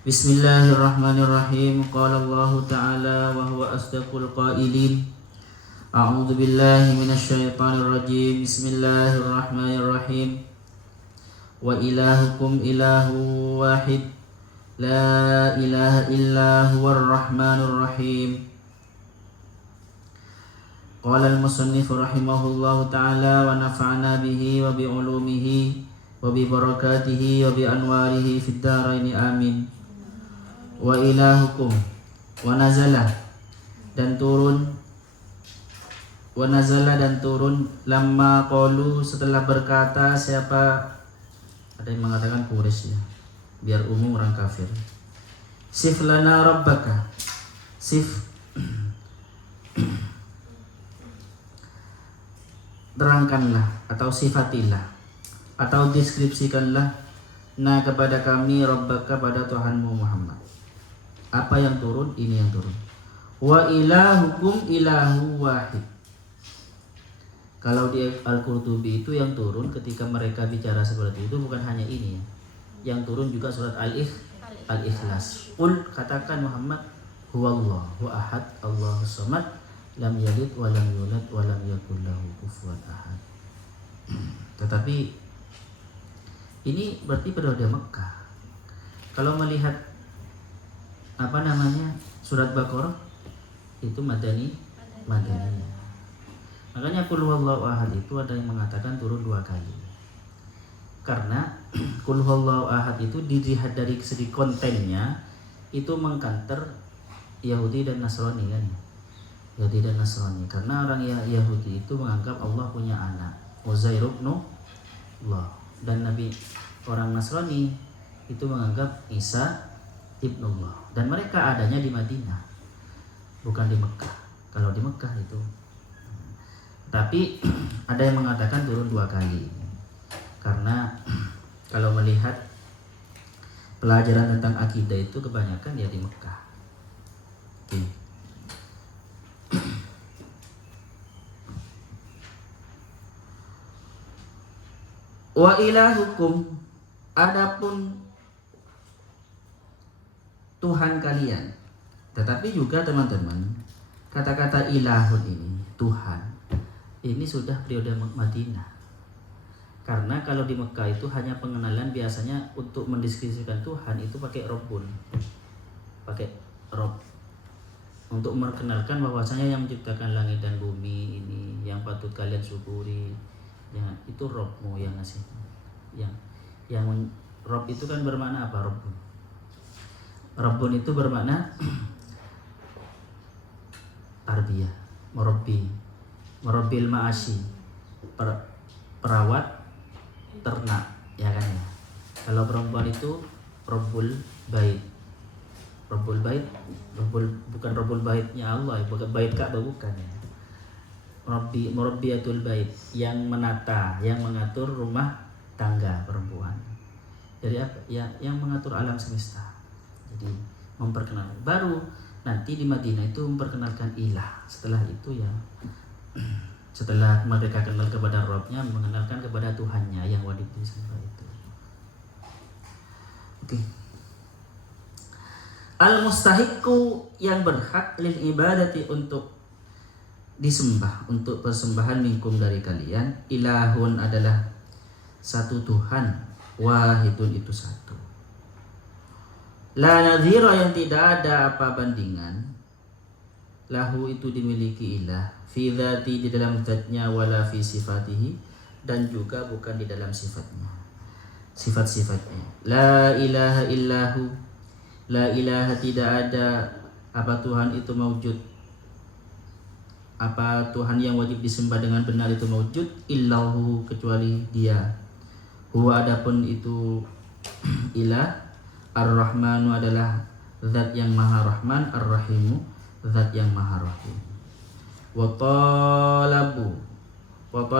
Bismillahirrahmanirrahim. Qala Allah Ta'ala wa huwa asdaqul qailin. A'udzu billahi minasyaitonir rajim. Bismillahirrahmanirrahim. Wa ilahukum ilahu wahid. La ilaha illa huwar rahmanur rahim. Qala al-musannif rahimahullahu ta'ala wa nafa'ana bihi wa bi ulumihi wa bi barakatihi wa bi anwarihi fid dharaini amin. Wa ilahukum wa nazala dan turun lamma qalu setelah berkata siapa, ada yang mengatakan Quraisy ya, biar umum orang kafir. Sif lana rabbaka, sif terangkanlah atau sifatilah atau deskripsikanlah kepada kami rabbaka pada Tuhanmu Muhammad. Apa yang turun? Ini yang turun. Wa ilahukum ilahu wahid. Kalau di Al-Qurtubi itu yang turun ketika mereka bicara seperti itu bukan hanya ini ya. Yang turun juga surat Al-Ikhlas. Qul katakan Muhammad huwallahu ahad Allahus samad lam yalid wa lam yulad wa lam yakul lahu kufuwan ahad. Tetapi ini berarti periode Mekah. Kalau melihat surat Baqarah itu Madani. Makanya qul huwallahu ahad itu ada yang mengatakan turun 2 kali. Karena qul huwallahu ahad itu dilihat dari segi kontennya itu mengkanter Yahudi dan Nasrani kan. Yahudi dan Nasrani, karena orang Yahudi itu menganggap Allah punya anak, Uzair ibn Allah, dan Nabi orang Nasrani itu menganggap Isa ibn Allah, dan mereka adanya di Madinah, bukan di Mekah. Kalau di Mekah itu, tapi ada yang mengatakan turun 2 kali, karena kalau melihat pelajaran tentang akidah itu kebanyakan ya di Mekah. Oke. Wa ilahukum, adapun Tuhan kalian. Tetapi juga teman-teman, kata-kata ilahun ini, Tuhan, ini sudah periode Madinah. Karena kalau di Mekah itu hanya pengenalan, biasanya untuk mendeskripsikan Tuhan itu pakai Rabbun, pakai Rabb, untuk memperkenalkan bahwasanya yang menciptakan langit dan bumi ini yang patut kalian syukuri. Ya, itu Rabbmu yang ngasih. Yang Rabb itu kan bermakna apa? Rabbun. Rabbun itu bermakna tarbiyah, merabbil ma'ashi, perawat ternak, ya kan ya. Kalau perempuan itu Rabbul Bait. Rabbul Bait, bukan Rabbul Baitnya Allah, bukan Bait Ka'bah, bukan ya. Murabbiyatul bait, yang menata, yang mengatur rumah tangga perempuan. Jadi apa? Yang mengatur alam semesta. Jadi memperkenalkan. Baru nanti di Madinah itu memperkenalkan ilah. Setelah itu ya, setelah mereka kenal kepada Rabbnya, mengenalkan kepada Tuhannya yang wajib disembah itu. Oke. Al-mustahiqu, yang berhak lil ibadati, untuk disembah, untuk persembahan minkum dari kalian. Ilahun adalah satu Tuhan, wahidun itu satu. La nadhira, yang tidak ada apa bandingan. Lahu itu dimiliki ilah, fi dzati, di dalam zatnya, wala fi sifatihi, dan juga bukan di dalam sifatnya, sifat-sifatnya. La ilaha illahu, la ilaha, tidak ada apa Tuhan itu maujud, apa Tuhan yang wajib disembah dengan benar itu maujud, illahu, kecuali dia. Huwa, adapun itu ilah, ar-rahmanu, adalah zat yang maha rahman, ar-rahimu, zat yang maha rahim. Wa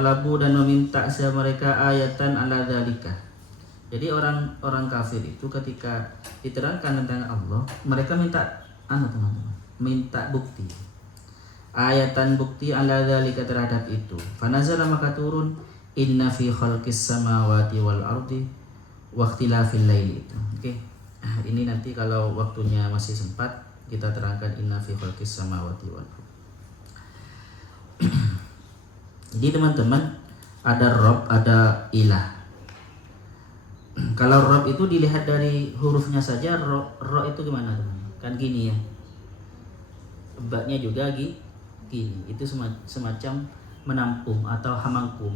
talabu, dan meminta siapa mereka ayatan ala dzalika. Jadi orang kafir itu ketika diterangkan tentang Allah, mereka minta teman-teman, minta bukti. Ayatan, bukti, ala dzalika, terhadap itu. Fanazala, maka turun, inna fi khalqis samawati wal ardi wa ikhtilafil laili itu. Oke. Ini nanti kalau waktunya masih sempat kita terangkan inna fi khalqis samawati wal ardh. Jadi teman-teman, ada Rabb, ada ilah. Kalau Rabb itu dilihat dari hurufnya saja, ro itu gimana teman? Kan gini ya. Baknya juga gini. Itu semacam menampung atau hamangku,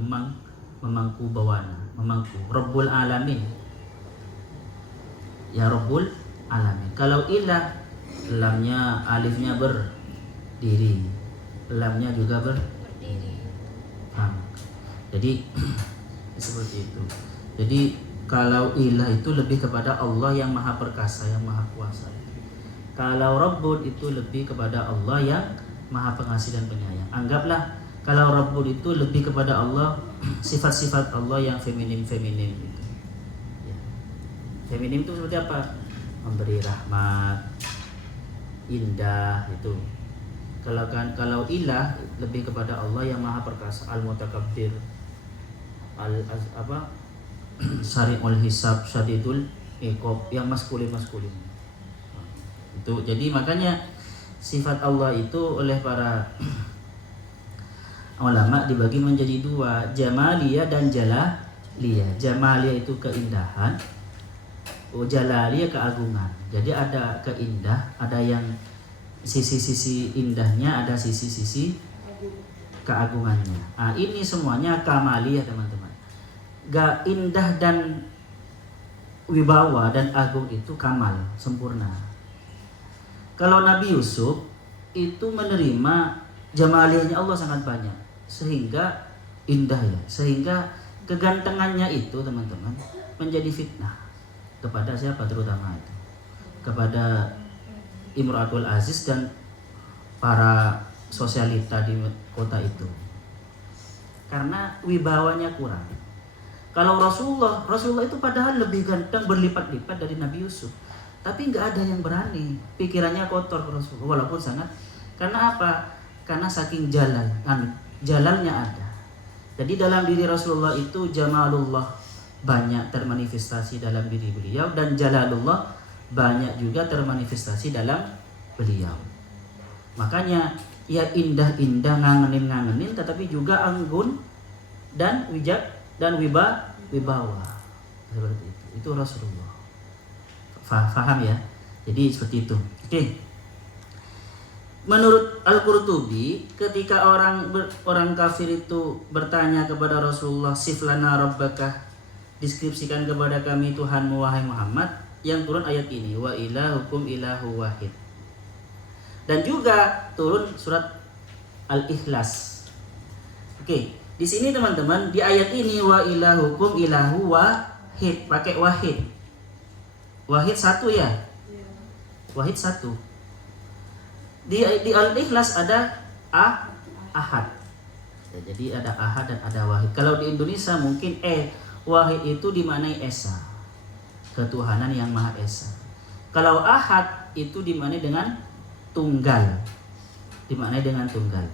memangku bawana, memangku. Rabbul alamin. Ya Rabbul alamin. Kalau ilah, lamnya alifnya berdiri, lamnya juga berdiri. Jadi seperti itu. Jadi kalau ilah itu lebih kepada Allah yang maha perkasa, yang maha kuasa. Kalau Rabbul itu lebih kepada Allah yang maha pengasih dan penyayang. Anggaplah kalau Rabbul itu lebih kepada Allah, sifat-sifat Allah yang feminim gitu. Ya. Feminim itu seperti apa? Memberi rahmat, indah itu. Kalau ilah lebih kepada Allah yang maha perkasa, al-mutakabbir, Sari'ul hisab, syadidul iqab, yang maskulin. Itu jadi makanya sifat Allah itu oleh para ulama dibagi menjadi dua, jamaliyah dan jalaliyah. Jamaliyah itu keindahan, jalaliyah keagungan. Jadi ada keindah, ada yang sisi-sisi indahnya, ada sisi-sisi keagungannya. Ini semuanya kamaliyah teman-teman. Gak indah dan wibawa dan agung itu kamal, sempurna. Kalau Nabi Yusuf itu menerima jamaliyahnya Allah sangat banyak, sehingga indah ya, sehingga kegantengannya itu teman-teman menjadi fitnah kepada siapa terutama itu, kepada Imratul Aziz dan para sosialita di kota itu, karena wibawanya kurang. Kalau Rasulullah itu padahal lebih ganteng berlipat-lipat dari Nabi Yusuf, tapi nggak ada yang berani. Pikirannya kotor Rasulullah, walaupun sangat. Karena apa? Karena saking jalalnya ada. Jadi dalam diri Rasulullah itu jamalullah banyak termanifestasi dalam diri beliau, dan jalalullah banyak juga termanifestasi dalam beliau. Makanya ya indah-indah, ngangenin, tetapi juga anggun dan wijak dan wibawa seperti itu. Itu Rasulullah. Faham ya? Jadi seperti itu. Oke. Menurut Al-Qurtubi, ketika orang kafir itu bertanya kepada Rasulullah, siflana rabbaka, deskripsikan kepada kami Tuhanmu wahai Muhammad, yang turun ayat ini, wa ilahukum ilahu wahid. Dan juga turun surat Al-Ikhlas. Oke. Di sini teman-teman, di ayat ini wa ilahukum ilahu wahid, pakai wahid. Wahid satu ya? Wahid satu. Di Al-Ikhlas ada ahad. Ya, jadi ada ahad dan ada wahid. Kalau di Indonesia mungkin wahid itu dimaknai esa, ketuhanan yang maha esa. Kalau ahad itu dimaknai dengan tunggal. Dimaknai dengan tunggal.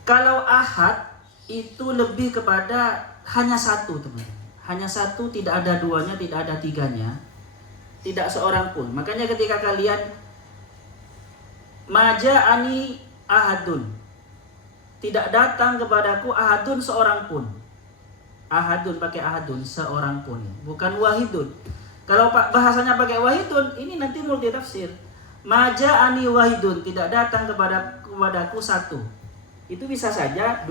Kalau ahad itu lebih kepada hanya satu teman-teman. Hanya satu, tidak ada duanya, tidak ada tiganya, tidak seorang pun. Makanya ketika kalian maja'ani ahadun, tidak datang kepadaku ahadun seorang pun. Ahadun pakai ahadun, seorang pun, bukan wahidun. Kalau bahasanya pakai wahidun, ini nanti multi tafsir. Maja'ani wahidun, tidak datang kepadaku satu. Itu bisa saja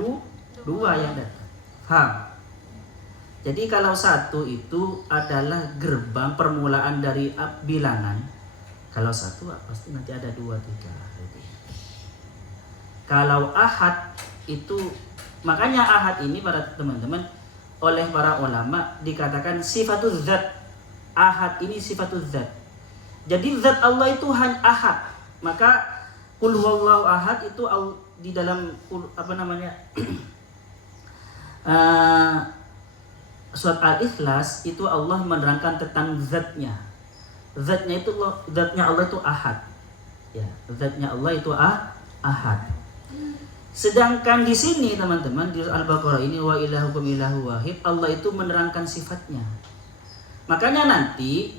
dua yang datang. Paham? Jadi kalau satu itu adalah gerbang permulaan dari bilangan. Kalau satu pasti nanti ada 2, 3. Kalau ahad itu, makanya ahad ini para teman-teman oleh para ulama dikatakan sifatul zat. Ahad ini sifatul zat. Jadi zat Allah itu hanya ahad. Maka qul huwallahu ahad itu di dalam surat Al-Ikhlas itu Allah menerangkan tentang zatnya. Zatnya Allah itu ahad. Ya, zatnya Allah itu ahad. Sedangkan di sini teman-teman di Al-Baqarah ini wa ilahukum ilahu wahid, Allah itu menerangkan sifatnya. Makanya nanti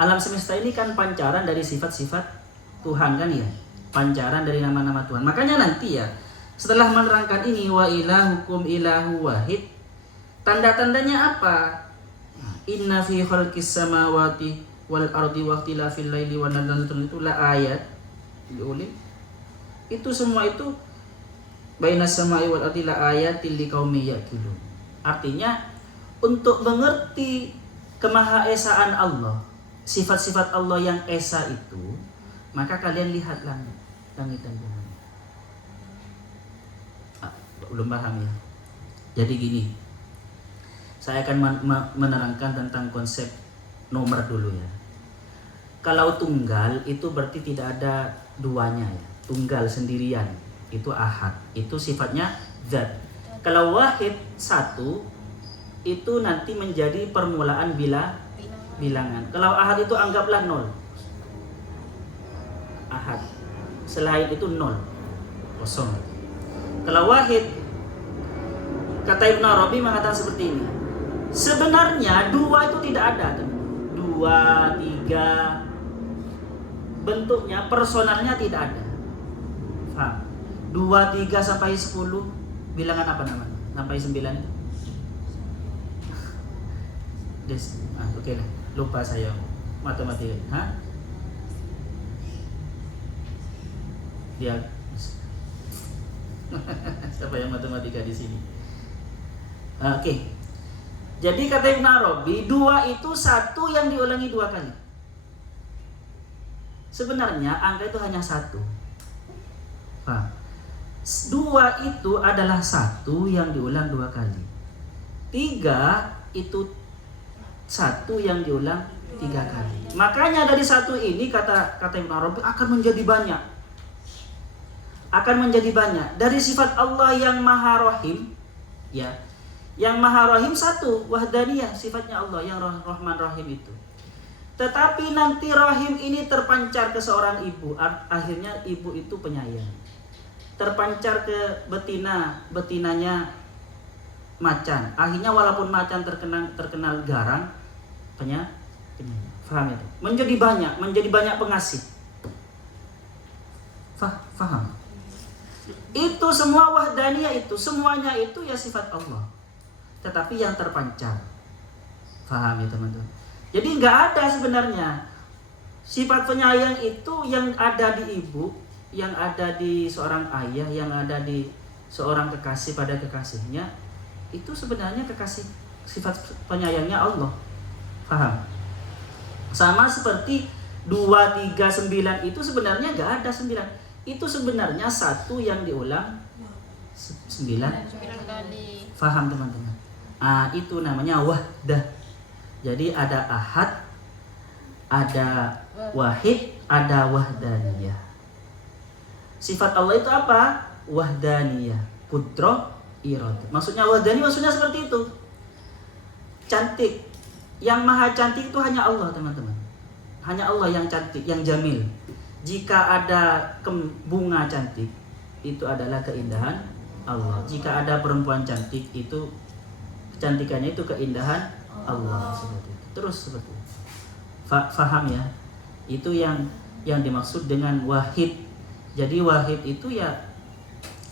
alam semesta ini kan pancaran dari sifat-sifat Tuhan kan ya, pancaran dari nama-nama Tuhan. Makanya nanti ya, setelah menerangkan ini wa ilahukum ilahu wahid, tanda-tandanya apa? Inna fi khalqis samawati wal ardi wa ikhtilafil laili wan nahari itu la ayat diulik. Itu semua itu bainas samai wal ardi la ayatil liqaumin yaqilun. Artinya untuk mengerti kemahaesaan Allah, sifat-sifat Allah yang esa itu, maka kalian lihat langit dan bumi. Belum paham ya? Jadi gini, saya akan menerangkan tentang konsep nomor dulu ya. Kalau tunggal itu berarti tidak ada duanya ya. Tunggal sendirian itu ahad, itu sifatnya zat. Kalau wahid satu itu nanti menjadi permulaan bilangan. Kalau ahad itu anggaplah nol. Ahad. Selain itu nol, kosong. Kalau wahid, kata Ibn Arabi mengatakan seperti ini. Sebenarnya dua itu tidak ada. Dua, tiga, bentuknya, personalnya tidak ada. Faham? 2, 3 sampai 10 bilangan apa namanya? Sampai 9 itu? Oke lah, lupa saya matematika. Hah? Dia siapa yang matematika di sini? Oke. Jadi kata Ibn Arabi, 2 itu 1 yang diulangi 2 kali. Sebenarnya angka itu hanya 1. Paham? 2 itu adalah 1 yang diulang 2 kali. 3 itu 1 yang diulang 3 kali. Makanya dari 1 ini kata Ibn Arabi akan menjadi banyak. Akan menjadi banyak. Dari sifat Allah yang Maha Rahim, ya. Yang Maha Rahim 1, wahdaniyah, sifatnya Allah yang Rahman Rahim itu. Tetapi nanti rahim ini terpancar ke seorang ibu, akhirnya ibu itu penyayang. Terpancar ke betinanya macan. Akhirnya walaupun macan terkenal garang, penyayang. Faham itu? Menjadi banyak pengasih. Faham? Itu semua wahdaniyah itu, semuanya itu ya sifat Allah. Tetapi yang terpancar. Faham ya teman-teman? Jadi nggak ada sebenarnya sifat penyayang itu yang ada di ibu, yang ada di seorang ayah, yang ada di seorang kekasih pada kekasihnya. Itu sebenarnya kekasih, sifat penyayangnya Allah. Paham? Sama seperti 2, 3, 9 itu sebenarnya nggak ada 9. Itu sebenarnya 1 yang diulang 9 kali. Paham teman-teman? Itu namanya wahdah. Jadi ada ahad, ada wahid, ada wahdaniyah. Sifat Allah itu apa? Wahdaniyah, qudrah, iradah. Maksudnya wahdaniyah maksudnya seperti itu. Cantik. Yang maha cantik itu hanya Allah, teman-teman. Hanya Allah yang cantik, yang jamil. Jika ada bunga cantik, itu adalah keindahan Allah. Jika ada perempuan cantik, itu kecantikannya itu keindahan Allah, seperti itu. Terus seperti itu. Faham ya? Itu yang dimaksud dengan wahid. Jadi wahid itu ya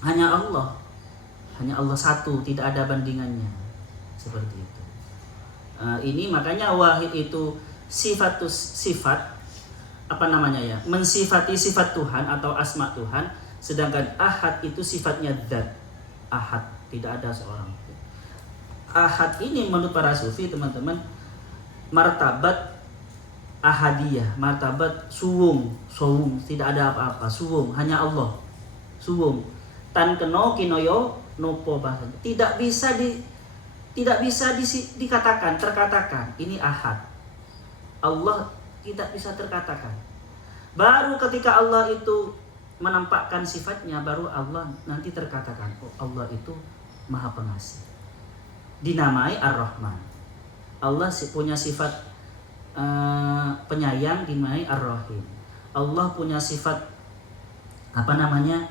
hanya Allah. Hanya Allah satu, tidak ada bandingannya. Seperti itu. Ini makanya wahid itu sifat apa namanya ya? Mensifati sifat Tuhan atau asma Tuhan, sedangkan ahad itu sifatnya dzat. Ahad, tidak ada seorang. Ahad ini menurut para sufi teman-teman martabat ahadiyah, martabat suwung, tidak ada apa-apa, suwung, hanya Allah. Suwung. Tan keno kinoyo nopo bahasa. Tidak bisa terkatakan ini ahad. Allah tidak bisa terkatakan. Baru ketika Allah itu menampakkan sifatnya, baru Allah nanti terkatakan, oh Allah itu Maha Pengasih. Dinamai Ar-Rahman. Allah punya sifat penyayang, dinamai Ar-Rahim. Allah punya sifat apa namanya?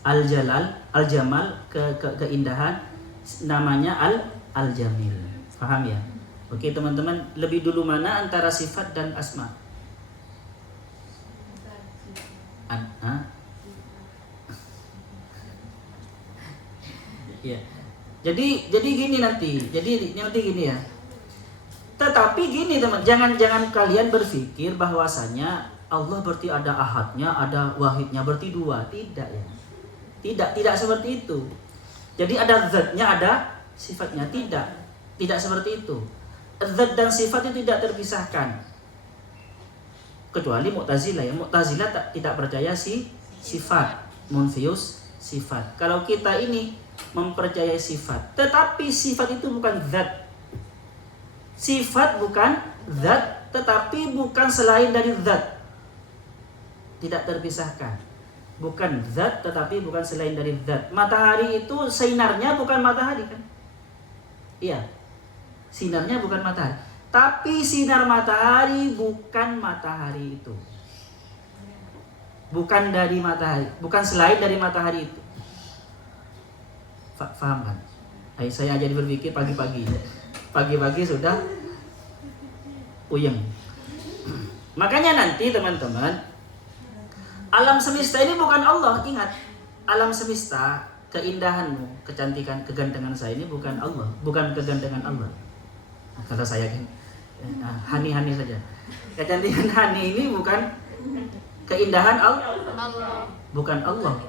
Al-Jalal, Al-Jamal, keindahan, namanya Al-Jamil. Paham ya? Oke teman-teman, lebih dulu mana antara sifat dan asma? Ya. Jadi gini nanti. Jadi gini ya. Tetapi gini teman, jangan kalian berpikir bahwasanya Allah berarti ada ahadnya, ada wahidnya, berarti dua. Tidak ya. Tidak seperti itu. Jadi ada zatnya, ada sifatnya. Tidak seperti itu. Zat dan sifat itu tidak terpisahkan. Kecuali Mu'tazilah ya. Mu'tazilah tidak percaya sifat, munfius sifat. Kalau kita ini mempercayai sifat, tetapi sifat itu bukan zat. Sifat bukan zat, tetapi bukan selain dari zat. Tidak terpisahkan. Bukan zat, tetapi bukan selain dari zat. Matahari itu sinarnya bukan matahari kan? Iya. Sinarnya bukan matahari. Tapi sinar matahari bukan matahari itu. Bukan dari matahari, bukan selain dari matahari itu. Faham kan? Saya aja berpikir pagi-pagi. Pagi-pagi sudah puyeng. Makanya nanti teman-teman, alam semesta ini bukan Allah. Ingat, alam semesta, keindahanmu, kecantikan, kegantengan saya ini bukan Allah, bukan kegantengan Allah. Kata saya kan, hani-hani saja. Kecantikan hani ini bukan keindahan Allah, bukan Allah.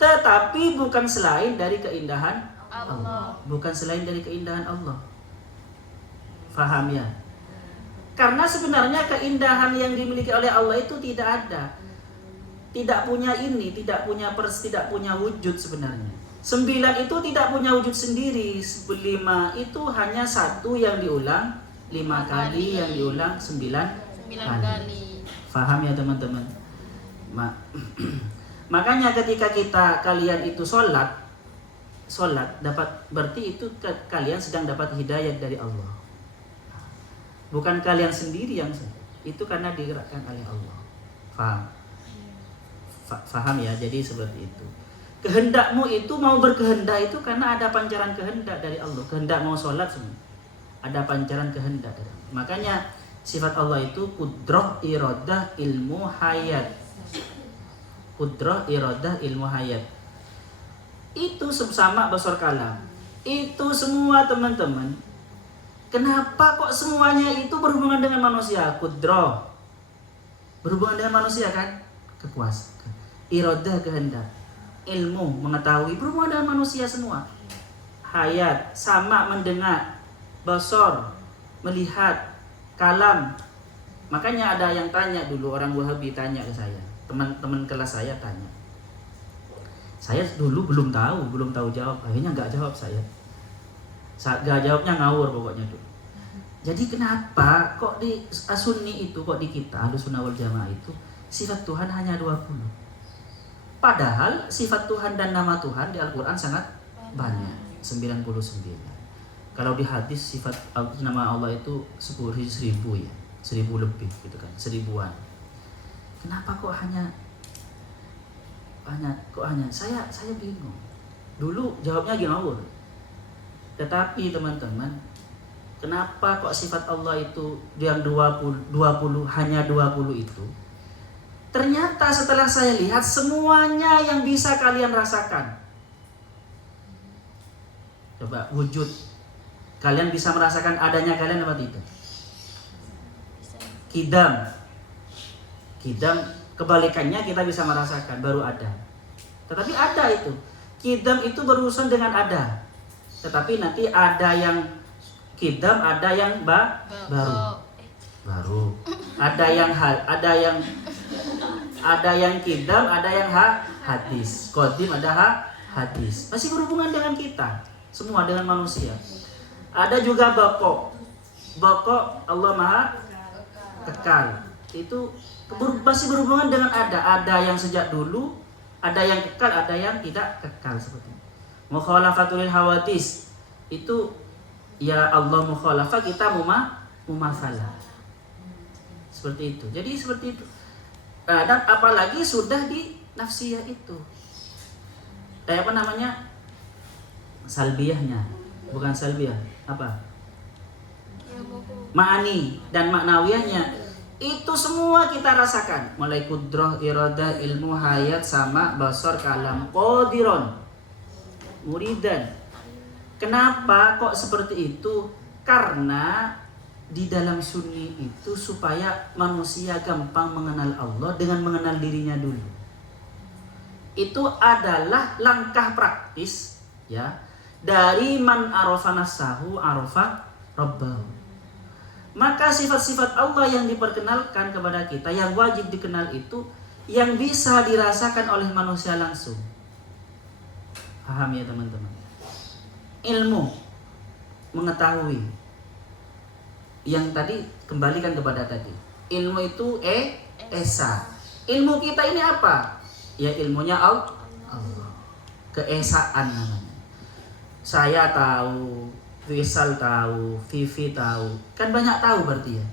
Tetapi bukan selain dari keindahan Allah. Bukan selain dari keindahan Allah. Faham ya? Karena sebenarnya keindahan yang dimiliki oleh Allah itu tidak ada. Tidak punya ini, tidak punya wujud sebenarnya. 9 itu tidak punya wujud sendiri. 5 itu hanya satu yang diulang 5 kali, yang diulang 9 kali. Faham ya teman-teman? Makanya ketika kalian itu sholat dapat, berarti itu kalian sedang dapat hidayah dari Allah. Bukan kalian sendiri yang itu, karena digerakkan oleh Allah. Faham ya? Jadi seperti itu. Kehendakmu itu mau berkehendak itu karena ada pancaran kehendak dari Allah. Kehendak mau sholat semua ada pancaran kehendak dari Allah. Makanya sifat Allah itu qudrah, iradah, ilmu, hayat. Qudrah, iradah, ilmu, hayat. Itu sama basar kalam. Itu semua teman-teman. Kenapa kok semuanya itu berhubungan dengan manusia? Qudrah berhubungan dengan manusia kan? Kekuasaan. Iradah, kehendak. Ilmu, mengetahui, berhubungan dengan manusia semua. Hayat, sama, mendengar. Basar, melihat. Kalam. Makanya ada yang tanya dulu, orang Wahabi tanya ke saya. Teman-teman kelas saya tanya. Saya dulu belum tahu jawab. Akhirnya nggak jawab saya. Nggak jawabnya ngawur pokoknya tuh. Jadi kenapa kok di Sunni itu, kok di kita Ahlussunnah wal Jamaah itu sifat Tuhan hanya 20? Padahal sifat Tuhan dan nama Tuhan di Al-Quran sangat banyak, 99. Kalau di hadis sifat nama Allah itu 10.000 ya, 1000 lebih gitu kan, 1000-an. Kenapa kok hanya saya bingung. Dulu jawabnya ngawur. Tetapi teman-teman, kenapa kok sifat Allah itu yang 20 hanya 20 itu? Ternyata setelah saya lihat semuanya yang bisa kalian rasakan. Coba wujud. Kalian bisa merasakan adanya kalian apa tidak? Kidam, kebalikannya kita bisa merasakan, baru ada. Tetapi ada itu. Kidam itu berurusan dengan ada. Tetapi nanti ada yang kidam, ada yang baru. Ada yang kidam, ada yang hadis. Qadim, ada hadis. Masih berhubungan dengan kita. Semua dengan manusia. Ada juga baqo. Baqo Allah Maha kekal. Itu masih berhubungan dengan ada. Ada yang sejak dulu, ada yang kekal, ada yang tidak kekal seperti itu. Mukhalafatul hawadis itu ya Allah mukhalafah, kita mumasalah. Seperti itu. Jadi seperti itu. Nah, dan apalagi sudah di nafsiyah itu. Kayak apa namanya? Salbiyahnya. Bukan salbiyah. Apa? Ma'ani dan maknawiyahnya itu semua kita rasakan, mulai kudrah, iradah, ilmu, hayat, sama, basar, kalam, qadiron, muridan. Kenapa kok seperti itu? Karena di dalam sunni itu supaya manusia gampang mengenal Allah dengan mengenal dirinya dulu. Itu adalah langkah praktis ya dari man arafa nafsahu arafa rabbahu. Maka sifat-sifat Allah yang diperkenalkan kepada kita, yang wajib dikenal itu, yang bisa dirasakan oleh manusia langsung. Paham ya teman-teman? Ilmu, mengetahui. Yang tadi, kembalikan kepada tadi. Ilmu itu esa. Ilmu kita ini apa? Ya ilmunya Allah. Keesaan namanya. Saya tahu, Wisal tahu, Vivi tahu, kan banyak tahu berarti ya.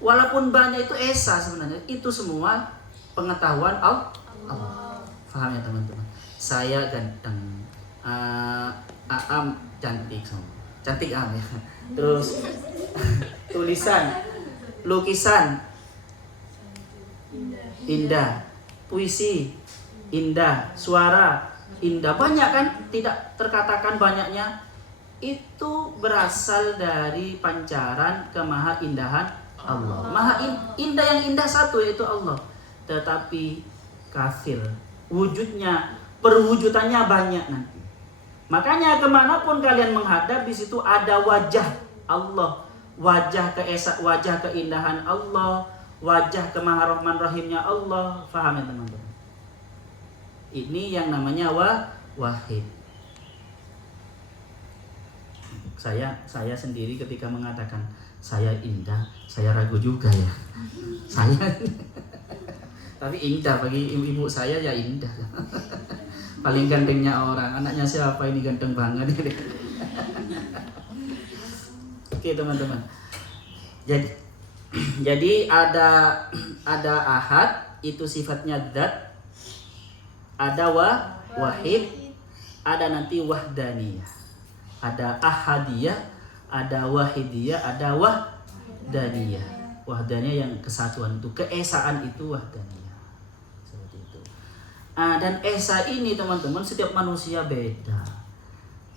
Walaupun banyak itu esa sebenarnya, itu semua pengetahuan Allah. Paham ya teman-teman? Saya ganteng, Aam cantik semua, cantik Aam ya. Terus tulisan, lukisan, indah, puisi, indah, suara, indah, banyak kan? Tidak terkatakan banyaknya. Itu berasal dari pancaran kemahaindahan Allah. Indah yang indah satu yaitu Allah. Tetapi kafir, wujudnya, perwujudannya banyak nanti. Makanya kemanapun kalian menghadap, di situ ada wajah Allah, wajah wajah keindahan Allah, wajah kemaharahman rahimnya Allah. Faham ya teman-teman? Ini yang namanya wahid. Saya sendiri ketika mengatakan saya indah, saya ragu juga ya. Saya tapi indah bagi ibu saya ya indah. Paling gantengnya orang, anaknya siapa ini ganteng banget. Oke teman-teman. Jadi ada ahad, itu sifatnya dzat. Ada wahid, ada nanti wahdaniyah. Ada ahadiyah, ada wahidiyah, ada wahdaniyah. Wahdaniyah yang kesatuan itu, keesaan itu wahdaniyah. Seperti itu. Dan esa ini teman-teman, setiap manusia beda.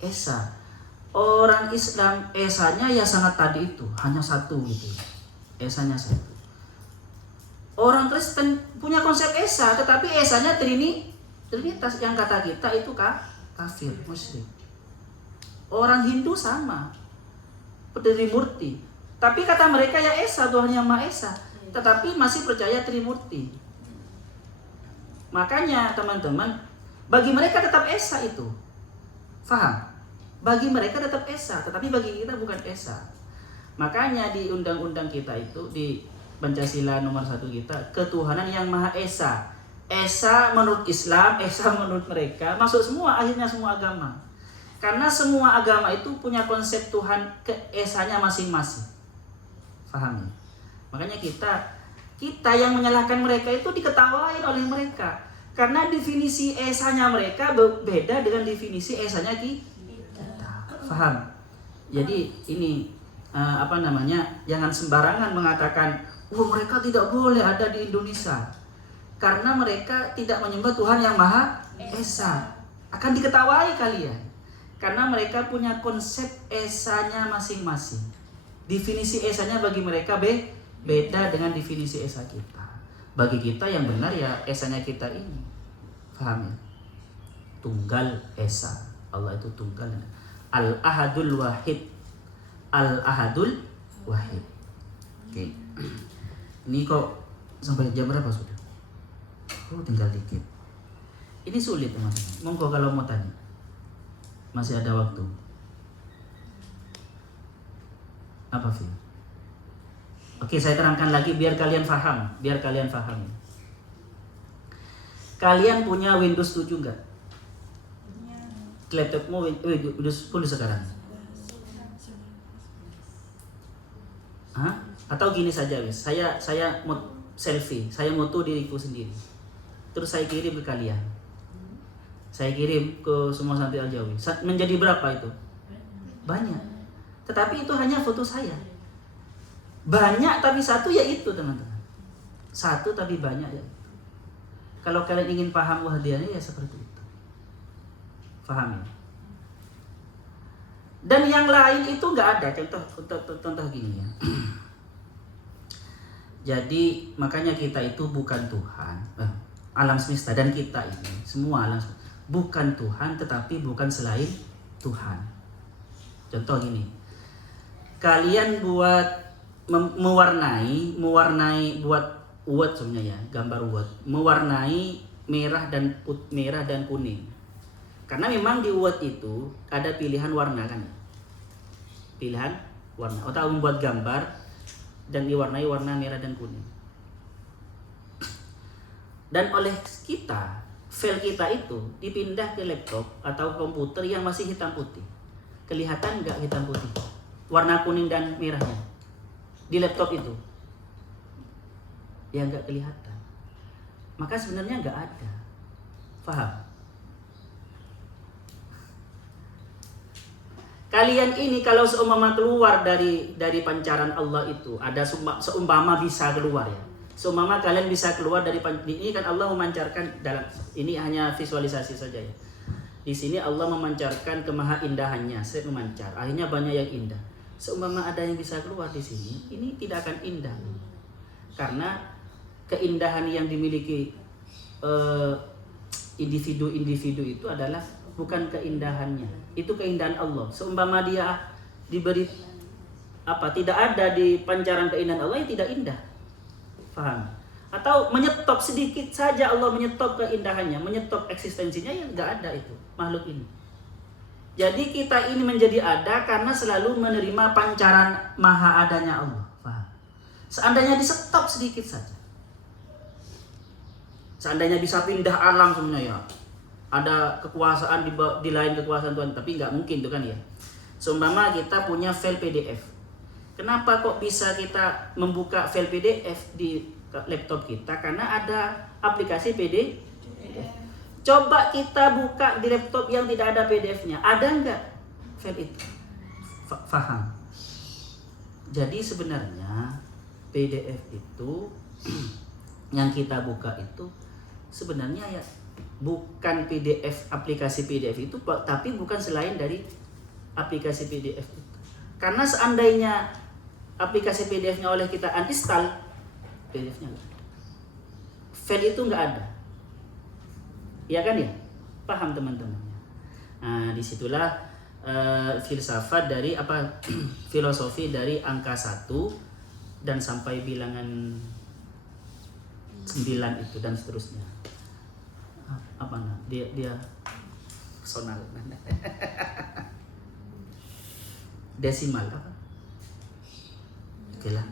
Esa. Orang Islam esanya ya sangat tadi itu, hanya satu gitu. Esanya satu. Orang Kristen punya konsep esa, tetapi esanya trinitas, yang kata kita itu kafir, musyrik. Orang Hindu sama, Trimurti. Tapi kata mereka ya Esa, Tuhan yang Maha Esa. Tetapi masih percaya Trimurti. Makanya teman-teman, bagi mereka tetap Esa itu. Faham? Bagi mereka tetap Esa, tetapi bagi kita bukan Esa. Makanya di undang-undang kita itu, di Pancasila nomor 1 kita, ketuhanan yang Maha Esa. Esa menurut Islam, Esa menurut mereka, masuk semua, akhirnya semua agama. Karena semua agama itu punya konsep Tuhan keesanya masing-masing. Faham ya? Makanya kita yang menyalahkan mereka itu diketawain oleh mereka. Karena definisi esanya mereka beda dengan definisi esanya kita. Faham? Jadi ini jangan sembarangan mengatakan, mereka tidak boleh ada di Indonesia. Karena mereka tidak menyembah Tuhan yang Maha Esa. Akan diketawai kalian. Karena mereka punya konsep esanya masing-masing. Definisi esanya bagi mereka beda dengan definisi esa kita. Bagi kita yang benar ya esanya kita ini. Paham ya? Tunggal esa. Allah itu tunggal. Al-ahadul wahid. Al-ahadul wahid. Oke. Ini kok sampai jam berapa sudah? Tinggal dikit. Ini sulit teman-teman. Monggo kalau mau tanya. Masih ada waktu. Apa sih? Oke, saya terangkan lagi biar kalian paham. Kalian punya Windows 7 enggak? Laptopmu Windows 10 sekarang? Hah? Atau gini saja wis. Saya mau selfie, saya moto diriku sendiri. Terus saya kirim ke kalian. Saya kirim ke semua santri Al-Jawi. Menjadi berapa itu? Banyak. Tetapi itu hanya foto saya. Banyak tapi satu, ya itu teman-teman. Satu tapi banyak, ya. Kalau kalian ingin paham Wahabiyahnya, ya seperti itu. Paham ya? Dan yang lain itu nggak ada. Contoh gini ya. Jadi makanya kita itu bukan Tuhan, alam semesta dan kita ini semua alam semesta, bukan Tuhan tetapi bukan selain Tuhan. Contoh gini, kalian buat mewarnai buat uat sebenarnya ya, gambar uat, mewarnai merah dan kuning. Karena memang di uat itu ada pilihan warna kan, pilihan warna. Atau membuat gambar dan diwarnai warna merah dan kuning. Dan oleh kita, file kita itu dipindah ke laptop atau komputer yang masih hitam putih. Kelihatan nggak hitam putih? Warna kuning dan merahnya di laptop itu? Ya nggak kelihatan. Maka sebenarnya nggak ada. Paham? Kalian ini kalau seumpama keluar dari pancaran Allah itu, ada seumpama bisa keluar ya. Seumpama kalian bisa keluar dari ini kan Allah memancarkan dalam ini hanya visualisasi saja ya. Di sini Allah memancarkan kemahaindahannya, saya memancar. Akhirnya banyak yang indah. Seumpama ada yang bisa keluar di sini, ini tidak akan indah. Karena keindahan yang dimiliki individu-individu itu adalah bukan keindahannya, itu keindahan Allah. Seumpama dia diberi tidak ada di pancaran keindahan Allah, ya tidak indah. Paham? Atau menyetop sedikit saja Allah menyetop keindahannya, menyetop eksistensinya, ya nggak ada itu makhluk ini. Jadi kita ini menjadi ada karena selalu menerima pancaran maha adanya Allah. Paham? Seandainya disetop sedikit saja, seandainya bisa pindah alam sebenarnya ya, ada kekuasaan di lain kekuasaan Tuhan, tapi nggak mungkin itu kan ya. Seumpama kita punya file PDF, kenapa kok bisa kita membuka file PDF di laptop kita? Karena ada aplikasi PDF. Coba kita buka di laptop yang tidak ada PDF-nya, ada nggak file itu? Faham? Jadi sebenarnya PDF itu yang kita buka itu sebenarnya ya bukan PDF, aplikasi PDF itu, tapi bukan selain dari aplikasi PDF itu. Karena seandainya aplikasi PDF-nya oleh kita uninstall, PDF-nya nggak ada, file itu nggak ada, ya kan ya? Paham teman-teman? Nah, disitulah filsafat dari filosofi dari angka 1 dan sampai bilangan 9 itu dan seterusnya. Dia personal. Desimal apa? Oke lah.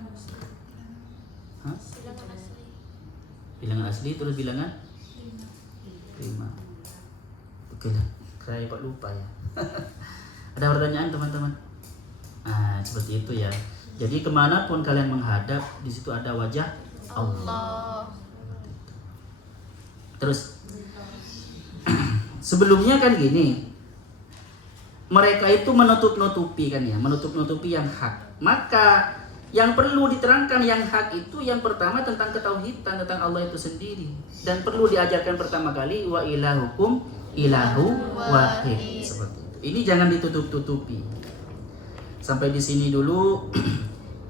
Bilangan asli terus bilangan 5. Oke lah. Saya kok lupa ya. Ada pertanyaan teman-teman? Nah, seperti itu ya. Jadi kemanapun kalian menghadap, di situ ada wajah Allah. Terus sebelumnya kan gini, mereka itu menutup-nutupi kan ya, menutup-nutupi yang hak. Maka yang perlu diterangkan yang hak itu yang pertama tentang ketauhidan, tentang Allah itu sendiri. Dan perlu diajarkan pertama kali wa ilahukum ilahu wahid. Seperti itu. Ini jangan ditutup-tutupi. Sampai di sini dulu.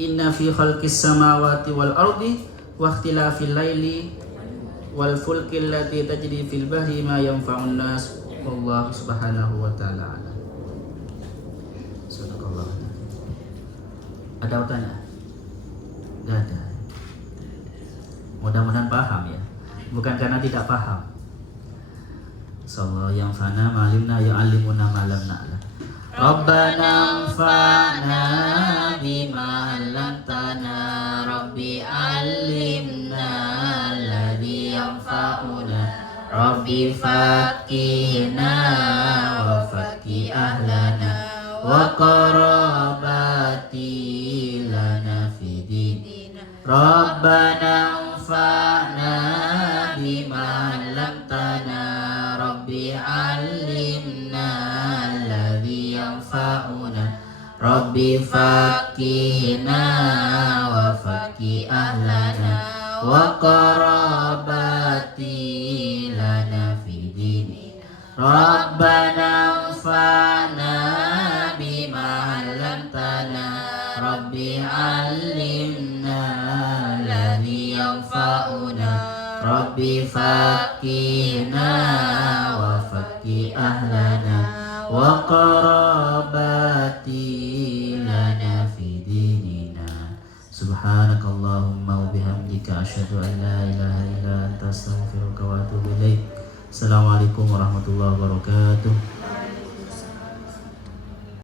Inna fi khalqis samawati wal ardi wa ikhtilafil laili wal fulkil lati tajri fil bahri ma yanfa'un nas wallahu subhanahu wa ta'ala. Subhanallah. Ada pertanyaan? Enggak ada. Mudah-mudahan paham ya. Bukan karena tidak paham. Sallallahu yang fana malimna ya'allimuna ma lam na'lam. Rabbana anfa'na bima 'allamtana rabbi 'allimna alladhi yanfa'una rabbi faqihna wa faqih ahlana wa qarabati lana fi dinina Rabbana anfa'na bima 'allamtana rabbi 'allimna alladhi yanfa'una rabbi Rabbi fakihna wa faki ahlana wa qarabati lana fi dini Rabbana anfa'na bima 'allamtana Rabbi 'allimna alladhi yanfa'una Rabbi fakihna wa faki ahlana wa qarabati lana fi dinina subhanakallahumma wa bihamdika asyhadu an la ilaha illa anta astaghfiruka wa atubu ilaik. Assalamualaikum warahmatullahi wabarakatuh.